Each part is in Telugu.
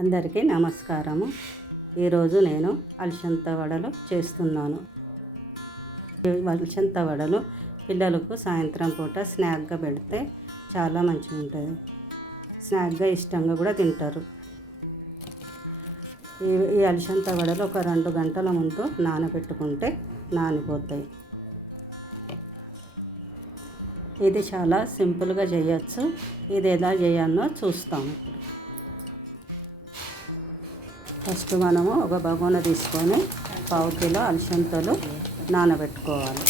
అందరికీ నమస్కారము. ఈరోజు నేను అలసంద వడలు చేస్తున్నాను. ఈ అలసంద వడలు పిల్లలకు సాయంత్రం పూట స్నాక్గా పెడితే చాలా మంచిగా ఉంటుంది. స్నాక్గా ఇష్టంగా కూడా తింటారు. ఈ అలసంద వడలు ఒక 2 గంటల ముందు నానబెట్టుకుంటే నానిపోతాయి. ఇది చాలా సింపుల్గా చేయొచ్చు. ఇది ఎలా చేయాలో చూస్తాము. ఫస్ట్ మనము ఒక బగోన తీసుకొని 1/2 కిలో అలసందలు నానబెట్టుకోవాలి.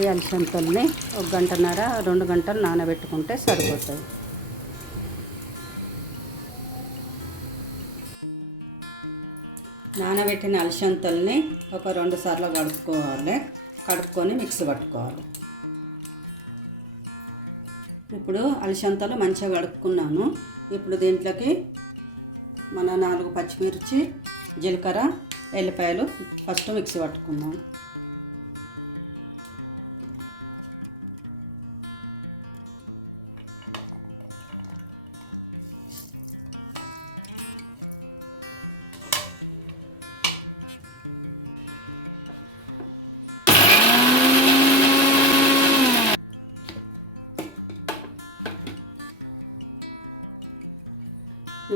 ఈ అలసందల్ని 1 గంటన్నర 2 గంటలు నానబెట్టుకుంటే సరిపోతుంది. నానబెట్టిన అలసందల్ని ఒక 2 సార్లు కడుక్కొని మిక్సీ పట్టుకోవాలి. ఇప్పుడు అలసందలు మంచిగా కడుక్కున్నాను. ఇప్పుడు దీంట్లోకి మన 4 పచ్చిమిర్చి, జీలకర్ర, ఎల్లిపాయలు ఫస్ట్ మిక్సీ పట్టుకుందాం.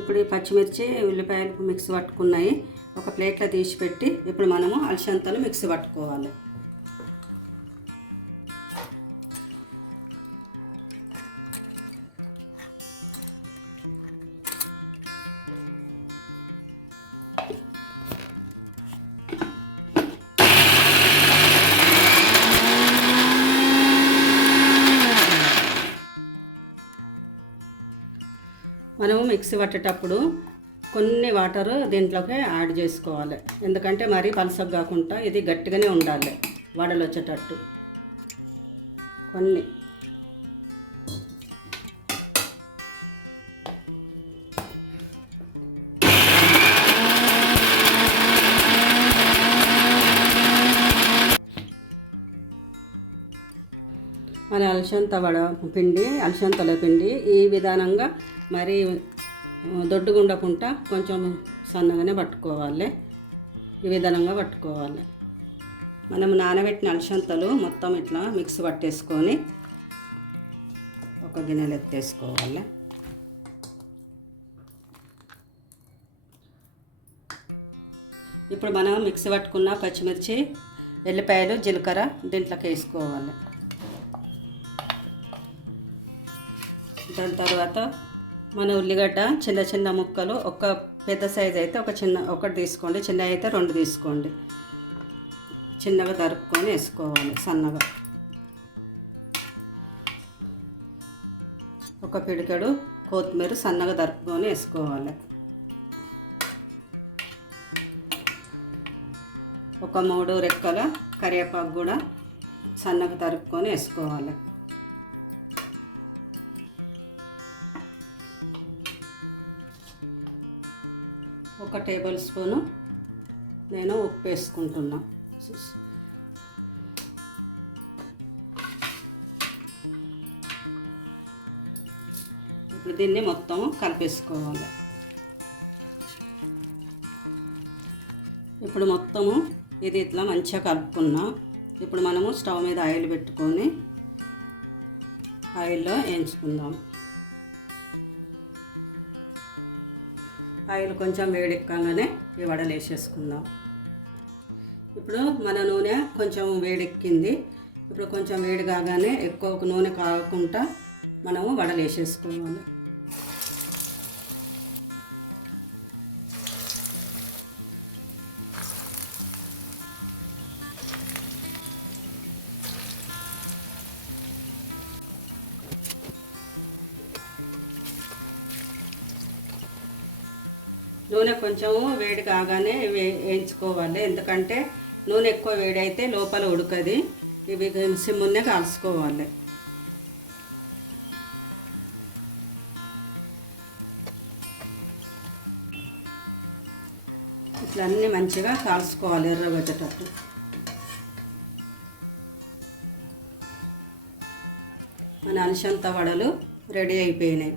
ఇప్పుడు ఈ పచ్చిమిర్చి ఉల్లిపాయలు మిక్సీ పట్టుకున్నాయి. ఒక ప్లేట్లో తీసి పెట్టి ఇప్పుడు మనము అలసందలు మిక్సీ పట్టుకోవాలి. మనము మిక్సీ పట్టేటప్పుడు కొన్ని వాటర్ దీంట్లోకి యాడ్ చేసుకోవాలి. ఎందుకంటే మరీ పలసగా కాకుండా ఇది గట్టిగానే ఉండాలి వడలు వచ్చేటట్టు. కొన్ని మన అలసందల పిండి ఈ విధానంగా మరి దొడ్డుగా ఉండకుండా కొంచెం సన్నగానే పట్టుకోవాలి. ఈ విధానంగా పట్టుకోవాలి. మనం నానబెట్టిన అలసందలు మొత్తం ఇట్లా మిక్స్ పట్టేసుకొని ఒక గిన్నెలో ఎత్తేసుకోవాలి. ఇప్పుడు మనం మిక్సీ పట్టుకున్న పచ్చిమిర్చి, ఎల్లిపాయలు, జీలకర్ర దీంట్లోకి వేసుకోవాలి. దాని తర్వాత మన ఉల్లిగడ్డ చిన్న చిన్న ముక్కలు, ఒక పెద్ద సైజు అయితే ఒకటి తీసుకోండి, చిన్న అయితే 2 తీసుకోండి. చిన్నగా తరుక్కొని వేసుకోవాలి సన్నగా. ఒక పిడికెడు కొత్తిమీర సన్నగా తరుక్కొని వేసుకోవాలి. ఒక 3 రెక్కల కరివేపాకు కూడా సన్నగా తరుక్కొని వేసుకోవాలి. ఒక టేబుల్ స్పూను నేను ఉప్పు వేసుకుంటున్నా. ఇప్పుడు దీన్ని మొత్తం కలిపేసుకోవాలి. ఇప్పుడు మొత్తము ఇది ఇట్లా మంచిగా కలుపుకున్నాం. ఇప్పుడు మనము స్టవ్ మీద ఆయిల్ పెట్టుకొని ఆయిల్లో వేయించుకుందాం. ఆయిల్ కొంచెం వేడెక్కగానే ఈ వడలు వేసేసుకుందాం. ఇప్పుడు మన నూనె కొంచెం వేడెక్కింది. ఇప్పుడు కొంచెం వేడి కాగానే ఎక్కువ నూనె కాకుండా మనము వడలు వేసేసుకోవాలి. నూనె కొంచెం వేడి కాగానే వేయించుకోవాలి. ఎందుకంటే నూనె ఎక్కువ వేడి అయితే లోపల ఉడకది. ఇవి సిమ్మునే కాల్చుకోవాలి. ఇట్లా అన్నీ మంచిగా కాల్చుకోవాలి ఎర్రగొచ్చేటట్టు. మన అలసంద వడలు రెడీ అయిపోయినాయి.